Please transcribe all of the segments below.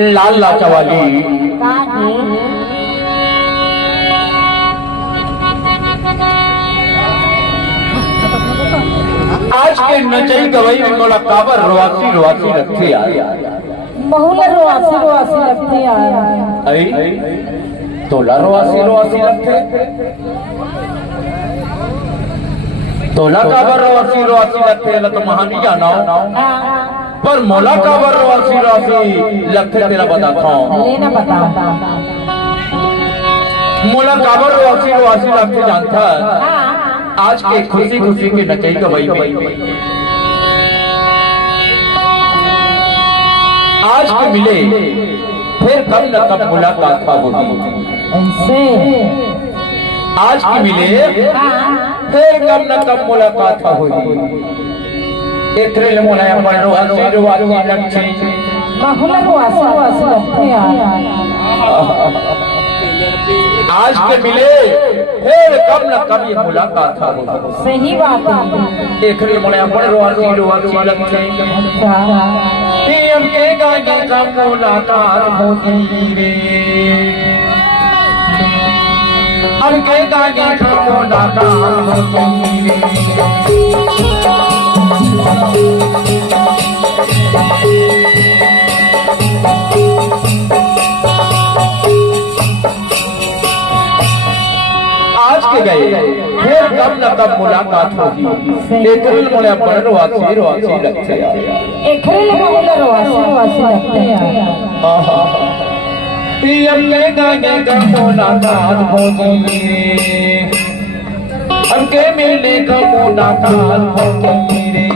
लाल लाचा वाली आज के नचई गवई में मोला काबर रोआसी रोआसी रखे आया बहुला रोआसी रोआसी रखे आया आई तोला रोआसी रोआसी रखे तोला काबर रोआसी रोआसी रखे ल तो महानी जाना पर मोला काबर रोआसी रोआसी रखे तेरा बताता हूं लेना बता मोला काबर रोआसी रोआसी रखे जानता आज के खुशी खुशी के नचई गवई में आज के मिले फिर कब न कब मुलाकात होगी ऐसे आज की मिले फिर कब न कब मुलाकात होगी एक रेल मोलाया पर रोआसी रोआसी रखे बहुला रोआसी रोआसी रखे आया आज के मिले फिर कब न कब ये मुलाकात होगी सही बात है एक रेल मोलाया पर रोआसी रोआसी रखे के गागे का मुलाकात होती रे हम के गागे का मुलाकात होती रे आज के गए फिर कब न कब मुलाकात होगी एक रेल मोलाया पर रोआसी रोआसी रखे एक रेल बहुला रोआसी रोआसी रखे आया हमके गागे का मुलाकात होगी हमके मिलने का मुलाकात होगी रे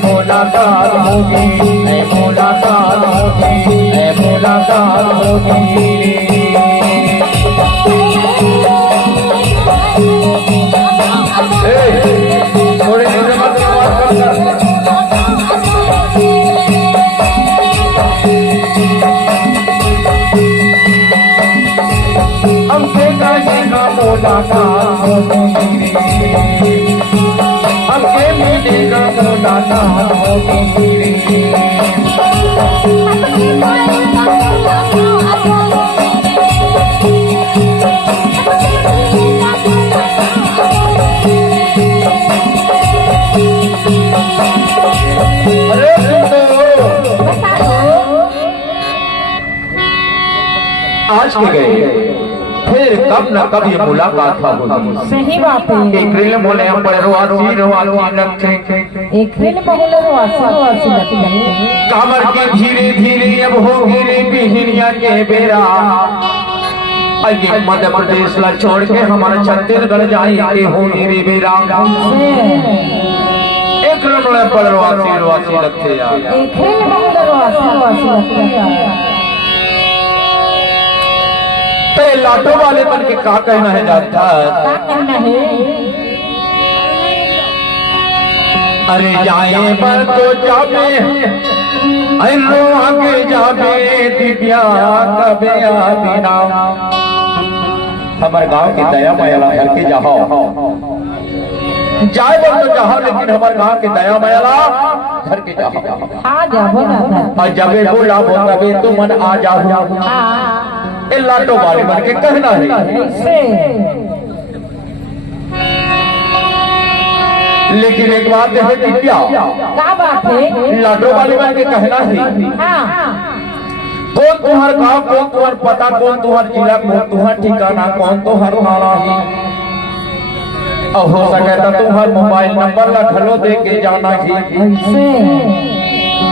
मुलाकात होगी मुलाकात होगी मुलाकात होगी थोड़े हमके गागे का मुलाकात होगी हमके मिलने का मुलाकात होगी आज के गए फिर कब न कब ये मुलाकात होगी सही बात है एक रेल मोले हम पर रोआसी रोआसी रखे एक रेल बहुला रोआसी रोआसी रखे कामर के धीरे धीरे अब होगी रे बिहनिया के बेरा आगे मध्य प्रदेश ला छोड़ के हमारा छत्तीसगढ़ जाएंगे होगी रे बेरा एक रेल मोले पर रोआसी रोआसी रखे एक रेल बहुला रोआसी रोआसी रखे लाटो वाले बन के का कहना है जानता क्या कहना है अरे जाए पर तो जाबे अरो आगे जाबे दिव्या कबे बिना हमारे गांव की दया माया घर के जाओ जाए पर तो जाओ लेकिन हमारे गांव के दया माया घर के जाओ आ जाबो ना और जबे बोला तबे तुम मन आ जाओ लाटो वाले बन के कहना है लेकिन एक बात है दिव्या क्या बात है लाटो वाले बन के कहना है कौन तुम्हार गाँव कौन तुम्हार पता कौन तुम्हार जिला कौन तुम्हार ठिकाना कौन तुम्हार थाना है और हो सके तो तुम्हार मोबाइल नंबर ला घलो दे के जाना है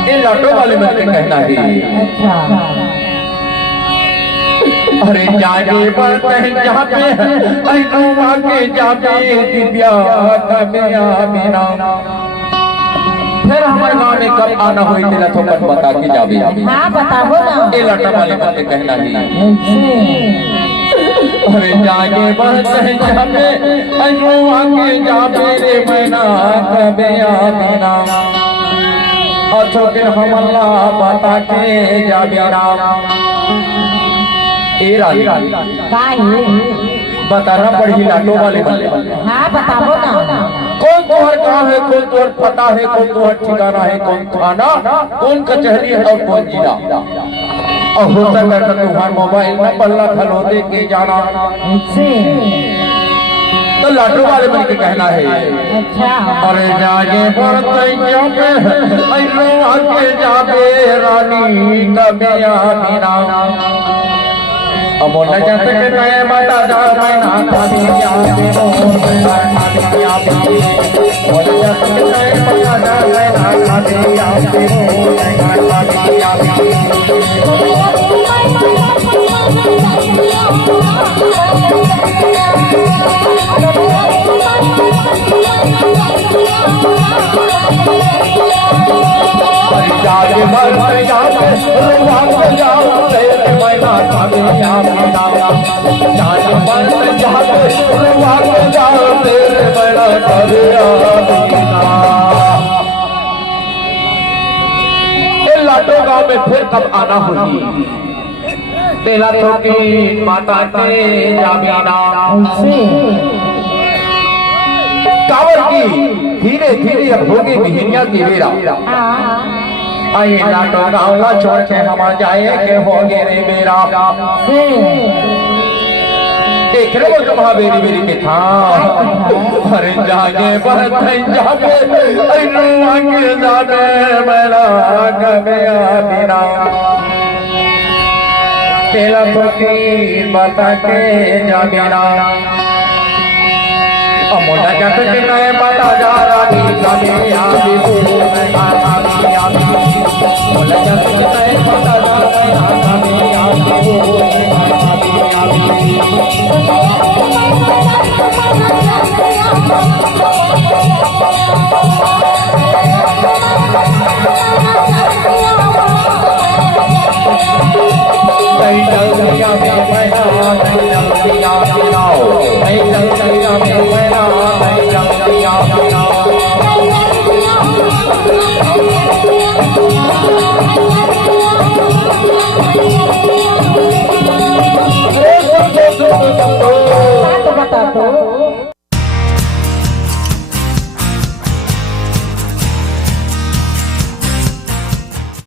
ये लाटो वाले बन के कहना है अरे जागे पर जहाँ पे आके जाके दिव्या बिना फिर हमारे गाँव में कब आना हुई तेरा तो बता के जाबे हाँ बताओ ना ये लटा वाले बातें कहना ही अरे जागे पर जहाँ पे आके जाबे रे मैना बिना अछोकिन हमला बता के जा मेरा ए रानी काहे बताना पड़ी लाटो वाले हाँ बताबो ना कौन तोहर कहाँ है, कौन तोहर पता है, कौन तोहर ठिकाना है, कौन थाना, कौन कचहरी है और कौन जिला। और हो सकता है तुम्हारा मोबाइल में पल्ला खलोदे के जाना अच्छे तो लाटो वाले बन के कहना है। अच्छा अरे जागे बढ़ते जाबे ऐलो आके जाबे रानी कबिया मीना अमोल जाते के मैं माता जा मैं ना खादी जाबे खादी जाबे अमोल जाते के मैं माता जा मैं ना खादी जाबे मैं खादी जाबे जागे बढ़ते जाबे रुवाके जाबे मैं ना खादी जाबे जागे बढ़ते जाबे रुवाके जाबे मैं ना खादी जाबे लाटो गांव में फिर कब आना होगी तेला तो की माता के जामीना कावर की धीरे धीरे अब होगी बिहनिया की बेरा आए लाटो गांव ला छोड़ के हम जाए के होगे रे मेरा देख लो वो महाबेरी बेरी के था अरे जागे बढ़ते जागे ऐनो आगे जागे मेरा गया मेरा तेला फकीर बता के जागेरा अमोला जाते के नए बता जा रानी कबिया मोला जाते के नए बता जा कबिया मैं